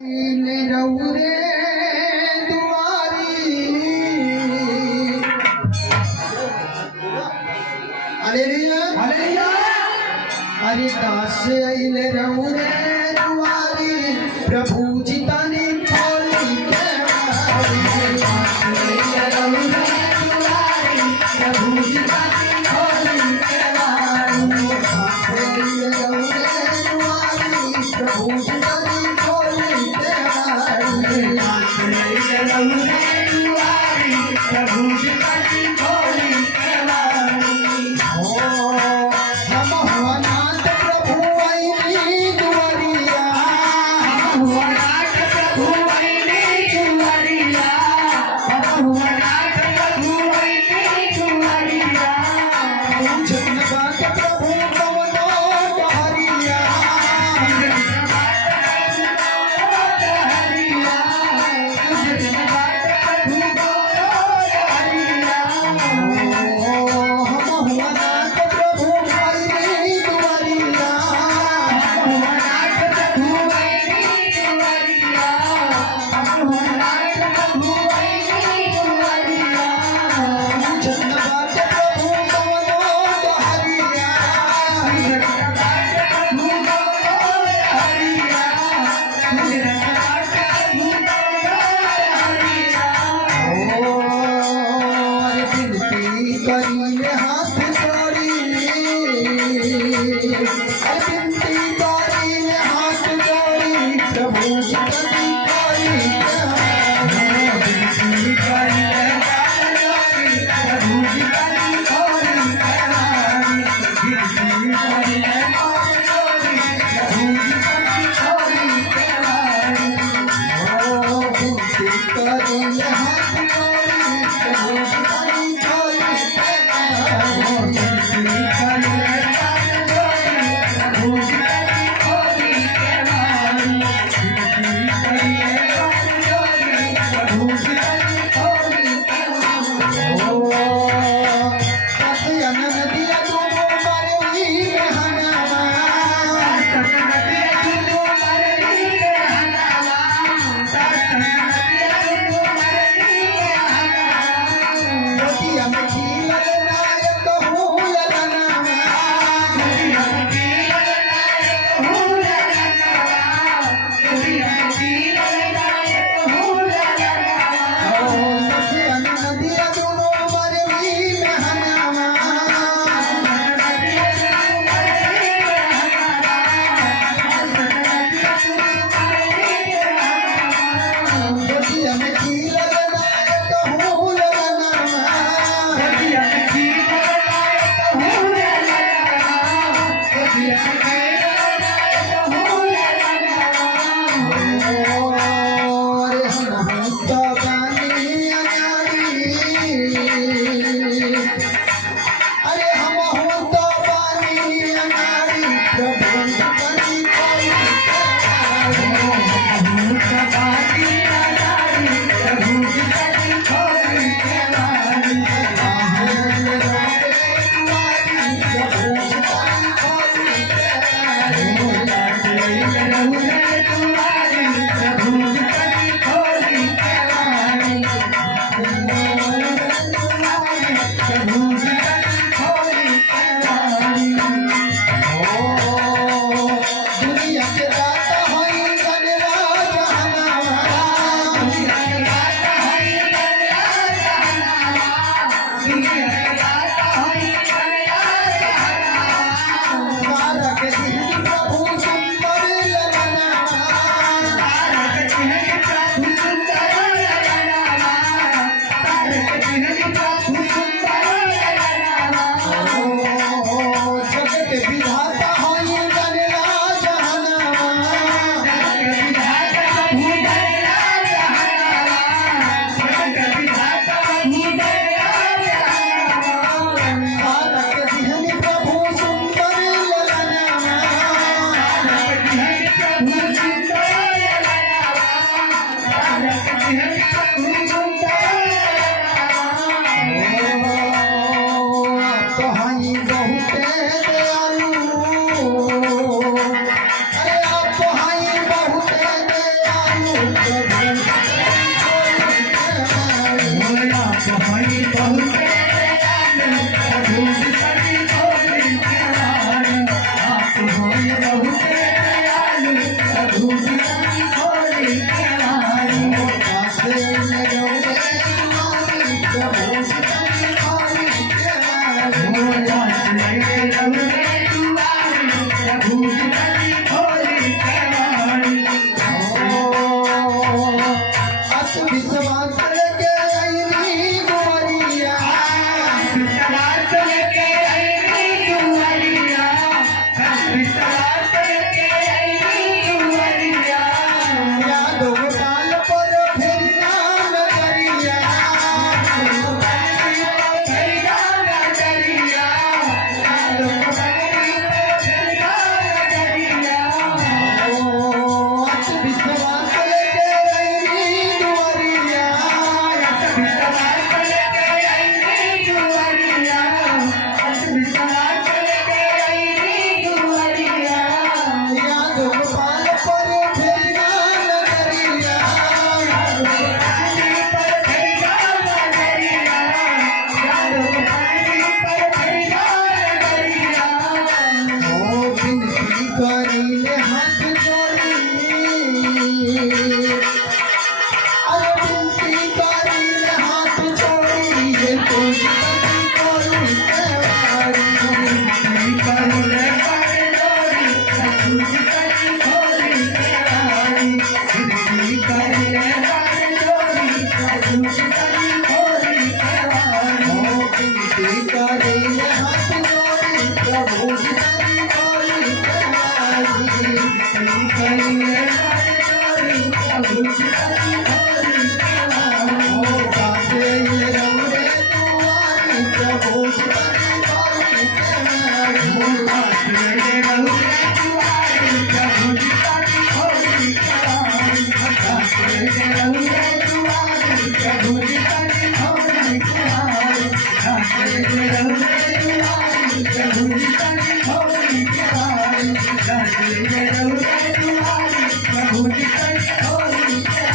रौरे दुआरी हालेलुया अरे दास अइले रौरे दुआरी प्रभु जी तनी खोली केवारी प्रभु जी तनी खोली केवारी प्रभु जी तनी खोली प्रभु जी तनी खोली ओ हम हुआनाथ प्रभु आईनी दुआरिया हम हुआनाथ प्रभु आईनी दुआरिया हम हुआनाथ प्रभु आईनी दुआरिया जगन्नाथ प्रभु कवनो डहरिया प्रभु जी की होली केवाड़ी ओ गाते रौरे दुआरी प्रभु जी की होली केवाड़ी ओ गाते रौरे दुआरी प्रभु जी की होली केवाड़ी गाते रौरे दुआरी प्रभु जी की होली केवाड़ी गाते रौरे दुआरी प्रभु जी की होली केवाड़ी गाते रौरे दुआरी प्रभु जी की होली केवाड़ी